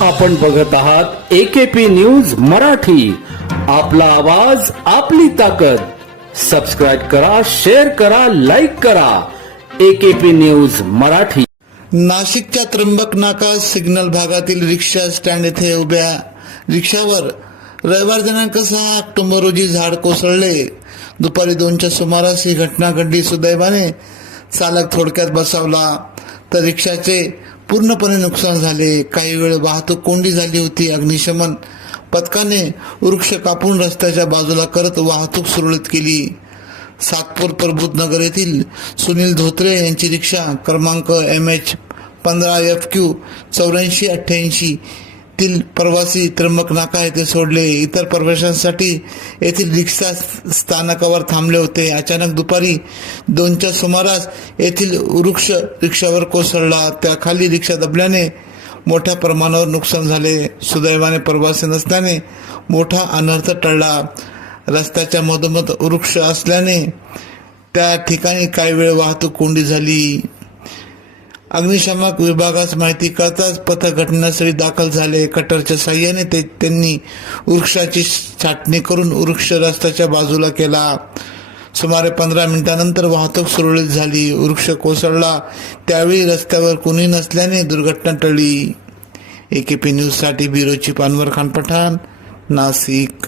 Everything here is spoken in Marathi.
आपण बघत आहात AKP न्यूज मराठी. आपला आवाज आपली ताकद. सबस्क्राइब करा, शेअर करा, लाईक करा. AKP news Marathi. नाशिकच्या त्र्यंबक नाका सिग्नल भागातील रिक्षा स्टँड येथे उभ्या रिक्षावर रविवार दिनांक 6 ऑक्टोबर रोजी झाड कोसळले. दुपारी 2च्या सुमारास ही घटना घडली. सुदैवाने चालक थोडक्यात बचावला तर रिक्षाचे पूर्णपणे नुकसान झाले. काही वेळ वाहतूक कोंडी झाली होती. अग्निशमन पथकाने वृक्ष कापून रस्त्याच्या बाजूला करत वाहतूक सुरळीत केली. सातपूर प्रबोधनगर येथील सुनील धोत्रे यांची रिक्षा क्रमांक MH 15FQ 8488 तील प्रवासी त्र्यंबक नाका येथे सोडले. इतर प्रवाशांसाठी येथील रिक्षा स्थानकावर थांबले होते. अचानक दुपारी 2च्या सुमारास येथील वृक्ष रिक्षावर कोसळला. त्याखाली रिक्षा दबल्याने मोठ्या प्रमाणावर नुकसान झाले. सुदैवाने प्रवासी नसल्याने मोठा अनर्थ टळला. रस्त्याच्या मधोमध वृक्ष असल्याने त्या ठिकाणी काही वेळ वाहतूक कोंडी झाली. अग्निशामक विभागास माहिती कळताच पथक घटनास्थळी दाखल झाले. कटरच्या साहाय्याने त्यांनी वृक्षाची छाटणी करून वृक्ष रस्त्याच्या बाजूला केला. सुमारे 15 मिनिटांनंतर वाहतूक सुरळीत झाली. वृक्ष कोसळला त्यावेळी रस्त्यावर कुणी नसल्याने दुर्घटना टळली. AKP न्यूजसाठी ब्युरो चीफ अनवर खान पठाण, नाशिक.